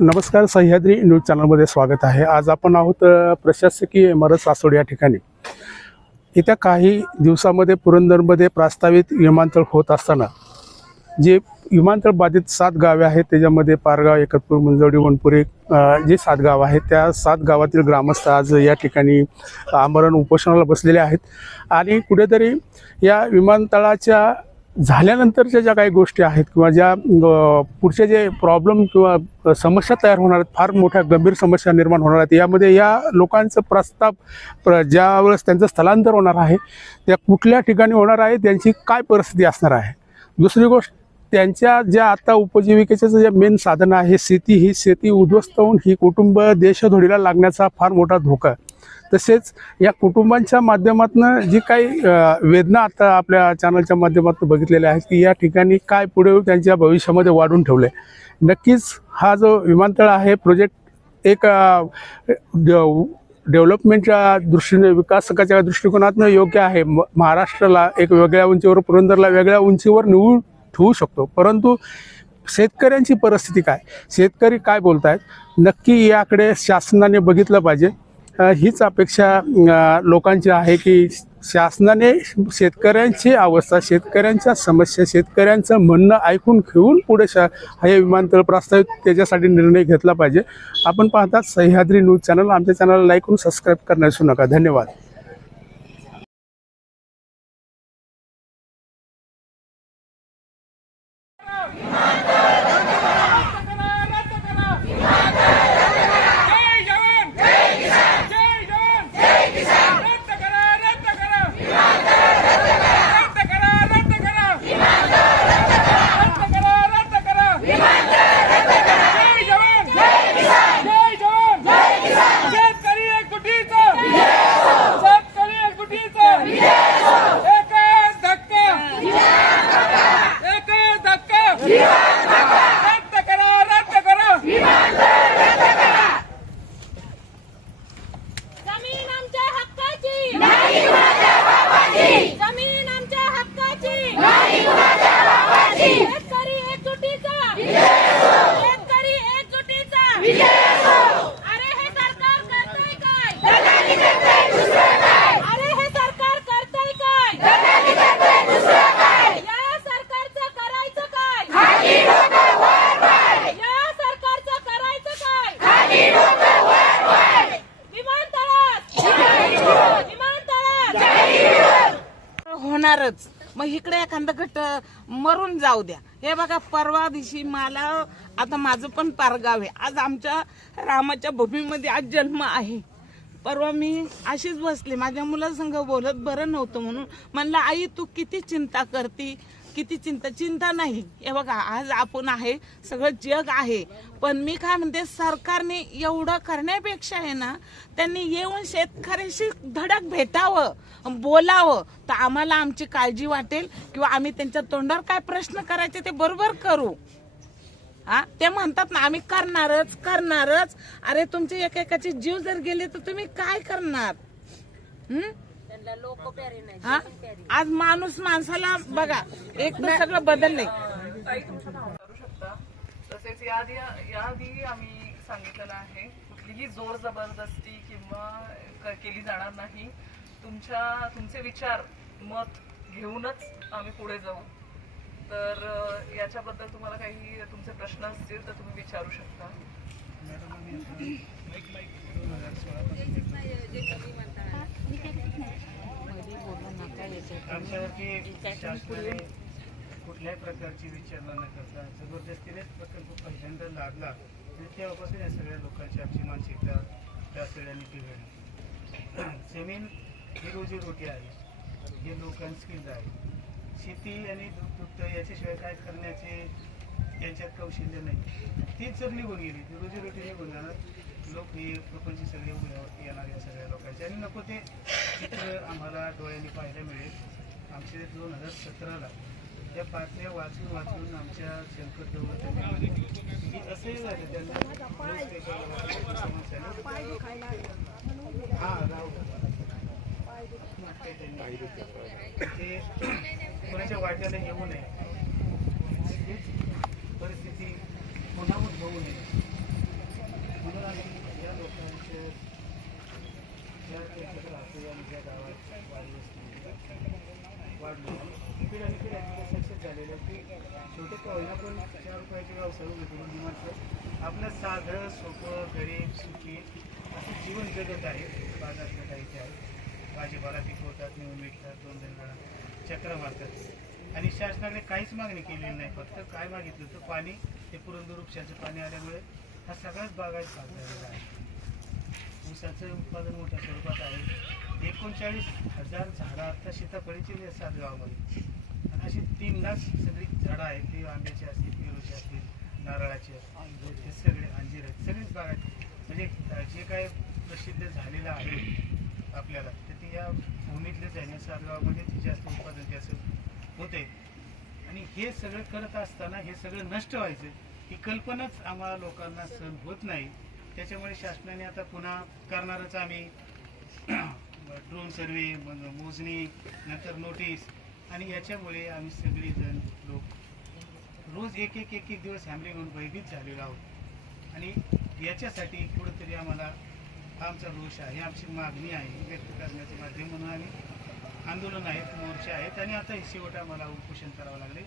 नमस्कार सह्याद्री न्यूज चॅनलमध्ये स्वागत आहे. आज आपण आहोत प्रशासकीय इमारत सासोड या ठिकाणी. येत्या काही दिवसामध्ये पुरंदरमध्ये प्रस्तावित विमानतळ होत असताना जे विमानतळ बाधित सात गावे आहेत त्याच्यामध्ये पारगाव एकतपूर मुंजवडी वनपुरी जे सात गाव आहेत त्या सात गावातील ग्रामस्थ आज या ठिकाणी आमरण उपोषणाला बसलेले आहेत. आणि कुठेतरी या विमानतळाच्या झाल्यानंतरच्या ज्या काही गोष्टी आहेत किंवा ज्या पुढचे जे प्रॉब्लेम किंवा समस्या तयार होणार आहेत फार मोठ्या गंभीर समस्या निर्माण होणार आहेत. यामध्ये या लोकांचं प्रस्ताव प्र ज्या वेळेस त्यांचं स्थलांतर होणार आहे त्या कुठल्या ठिकाणी होणार आहे त्यांची काय परिस्थिती असणार आहे? दुसरी गोष्ट त्यांच्या ज्या आता उपजीविकेचं जे मेन साधन आहे शेती ही शेती उद्ध्वस्त होऊन ही कुटुंब देशधोडीला लागण्याचा फार मोठा धोका आहे. तसेच या कुटुंबांच्या माध्यमातून जी काही वेदना आता आपल्या चॅनलच्या माध्यमातून बघितलेल्या आहेत की या ठिकाणी काय पुढे त्यांच्या भविष्यामध्ये वाढून ठेवले नक्कीच हा जो विमानतळ आहे प्रोजेक्ट एक डेव्हलपमेंटच्या दृष्टीने विकासकाच्या दृष्टिकोनातून योग्य आहे. म महाराष्ट्राला एक वेगळ्या उंचीवर पुरंदरला वेगळ्या उंचीवर निवडून ठेवू शकतो. परंतु शेतकऱ्यांची परिस्थिती काय? शेतकरी काय बोलत आहेत नक्की याकडे शासनाने बघितलं पाहिजे. हीच अपेक्षा लोकांची आहे की शासनाने शेतकऱ्यांची अवस्था शेतकऱ्यांच्या समस्या शेतकऱ्यांचं म्हणणं ऐकून घेऊन पुढे शा हे विमानतळ प्रस्तावित त्याच्यासाठी निर्णय घेतला पाहिजे. आपण पाहतात सह्याद्री न्यूज चॅनल. आमच्या चॅनलला लाईक करून सबस्क्राईब करण्यासू नका. धन्यवाद. Yeah! इकडे एखादं गट मरून जाऊ द्या. हे बघा परवा दिवशी मला आता माझं पण पारगाव आहे. आज आमच्या रामाच्या भूमीमध्ये आज जन्म आहे. परवा मी अशीच बसली. माझ्या मुलासंग बोलत बरं नव्हतं म्हणून. म्हणलं आई तू किती चिंता करती? किती चिंता चिंता नाही. हे बघा आज आपण आहे सगळं जग आहे. पण मी काय म्हणते सरकारने एवढं करण्यापेक्षा आहे ना त्यांनी येऊन शेतकऱ्याशी धडक भेटावं बोलावं. तर आम्हाला आमची काळजी वाटेल किंवा आम्ही त्यांच्या तोंडावर काय प्रश्न करायचे ते बरोबर करू. हा ते म्हणतात ना आम्ही करणारच करणारच. अरे तुमचे एकेकाचे जीव जर गेले तर तुम्ही काय करणार? हम्म हा? आज माणूस माणसाला बघा एक तर सगळं बदललंय ताई तुमचं नाव विचारू शकता? तसेच याआधी याआधी आम्ही सांगितलेलं आहे कुठलीही जोर जबरदस्ती किंवा केली जाणार नाही. तुमच्या तुमचे विचार मत घेऊनच आम्ही पुढे जाऊ. तर याच्याबद्दल तुम्हाला काही तुमचे प्रश्न असतील तर तुम्ही विचारू शकता. कुठल्याही प्रकारची विचारणा न करता जबरदस्तीनेच प्रकल्प पहिल्यांदा लागला तर तेव्हापासून या सगळ्या लोकांची आमची मानसिकता त्या सगळ्यांनी बिघडली. जमीन ही रोजीरोटी आहे. हे लोकांची आहे. शेती आणि दुग्ध याच्याशिवाय काय करण्याचे त्यांच्यात कौशल्य नाही. तीच जर निघून गेली. ती रोजीरोटी निघून जाणार लोक हे प्रपंच सगळे उभे येणार या सगळ्या लोकांचे. आणि नको ते चित्र आम्हाला डोळ्यांनी पाहायला मिळेल. आमचे दोन हजार सतराला त्या बातम्या वाचून वाचून आमच्या शंकर देवळ की असंही झालं त्यांना हा राहू ते कोणाच्या वाट्याला येऊ नये. परिस्थिती पुन्हा उद्भवू नये म्हणून आम्ही या लोकांचे ज्या राहतो आणि गावात वाडी वस्ती पिढ्या पिढ्या सक्सेस झालेलं आहे की शेवटी का होईना पण चार रुपयाचे व्यवसाय उभे करून निवांत आपलं साधं सोपं गरीब सुखी असं जीवन जगत आहे. बाजारातलं काही आहे. भाजीपाला पिकवतात नेऊन विकतात दोन जण चक्र मारतात. आणि शासनाकडे काहीच मागणी केलेली नाही. फक्त काय मागितलं तर पाणी. ते पुरंदर वृक्षाचं पाणी आल्यामुळे हा सगळाच बागायत भाग झालेला आहे. ऊसाचं उत्पादन मोठ्या स्वरूपात आहे. एकोणचाळीस हजार झाडं आता सीताफळीची आहेत सात गावामध्ये. आणि अशी तीन लाख सगळी झाडं आहेत. ती आंब्याची असतील पेरूची असतील नारळाची असतील हे सगळे अंजीर आहेत. सगळीच बाग आहेत. म्हणजे जे काय प्रसिद्ध झालेलं आहे आपल्याला तर ते या भूमीतलेच आहे सात गावामध्ये जास्त उत्पादन त्याचं होते. आणि हे सगळं करत असताना हे सगळं नष्ट व्हायचं ही कल्पनाच आम्हाला लोकांना सहन होत नाही. त्याच्यामुळे शासनाने आता पुन्हा करणारच आम्ही. ड्रोन सर्वे मोजणी नंतर नोटीस. आणि याच्यामुळे आम्ही सगळेजण लोक रोज एक एक एक एक दिवस हॅमलिंग होऊन भयभीत झालेलो आहोत. आणि याच्यासाठी कुठंतरी आम्हाला आमचा रोष आहे आमची मागणी आहे व्यक्त करण्याचं माध्यम म्हणून आम्ही आंदोलन आहेत मोर्चे आहेत आणि आता हे शेवट आम्हाला उपोषण करावं लागले.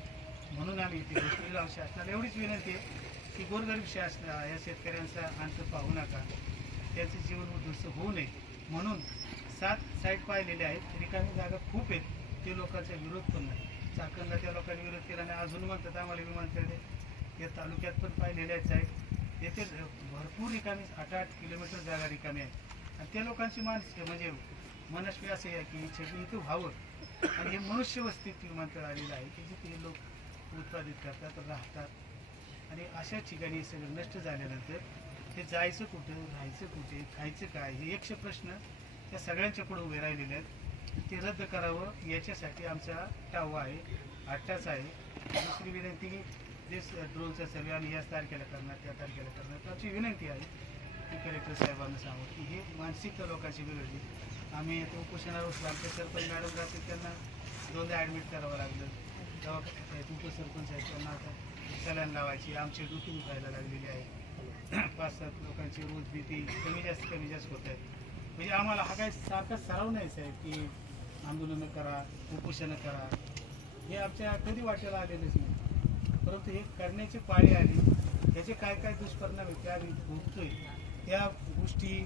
म्हणून आम्ही इथे बसलेलो शासनाला एवढीच विनंती आहे की गोरगरीब शासन या शेतकऱ्यांचा अंत पाहू नका. त्यांचं जीवन उद्ध्वस्त होऊ नये. म्हणून सात साईट पाहिलेले आहेत. रिकामी जागा खूप आहेत. ते लोकांचा विरोध पण नाही. चाकणला त्या लोकांनी विरोध केला आणि अजून म्हणतात आम्हाला विमानतळ या तालुक्यात पण पाहिलेल्याच आहेत येथे भरपूर रिकामी आठ आठ किलोमीटर जागा रिकामी आहे. आणि त्या लोकांची मानसिक म्हणजे मनस्वी असे आहे की सगळी इथं व्हावं. आणि हे मनुष्य वस्तीत विमानतळ आलेलं आहे की जिथे लोक उत्पादित करतात राहतात. आणि अशा ठिकाणी हे सगळं नष्ट झाल्यानंतर ते जायचं कुठं राहायचं कुठे खायचं काय हे एकशे प्रश्न त्या सगळ्यांच्या पुढे उभे राहिलेले आहेत. ते रद्द करावं याच्यासाठी आमचा टावा आहे अट्टाच आहे. दुसरी विनंती जे ड्रोनचा सर्वे आम्ही याच तारखेला करणार त्या तारखेला करणार. त्याची विनंती आहे की कलेक्टर साहेबांना सांगू की हे मानसिकता लोकांची बिघडली आम्ही येतो उपोषणावर उठलो आमचे सरपंच मॅडम राहते त्यांना दोनदा ॲडमिट करावं लागलं. दवाखान्यात उपसरपंच आहेत त्यांना आता सलाईन लावायची आमची डोकी दुखायला लागलेली आहे. पाच सात लोकांची रोज भीती कमी जास्त कमी जास्त होत आहेत म्हणजे आम्हाला हा काय सारखा सराव नाही साहेब की आंदोलनं करा उपोषणं करा. हे आमच्या कधी वाटेला आलेलंच नाही. परंतु हे करण्याची पाळी आली त्याचे काय काय दुष्परिणाम आहेत त्या आम्ही भोगतोय त्या गोष्टी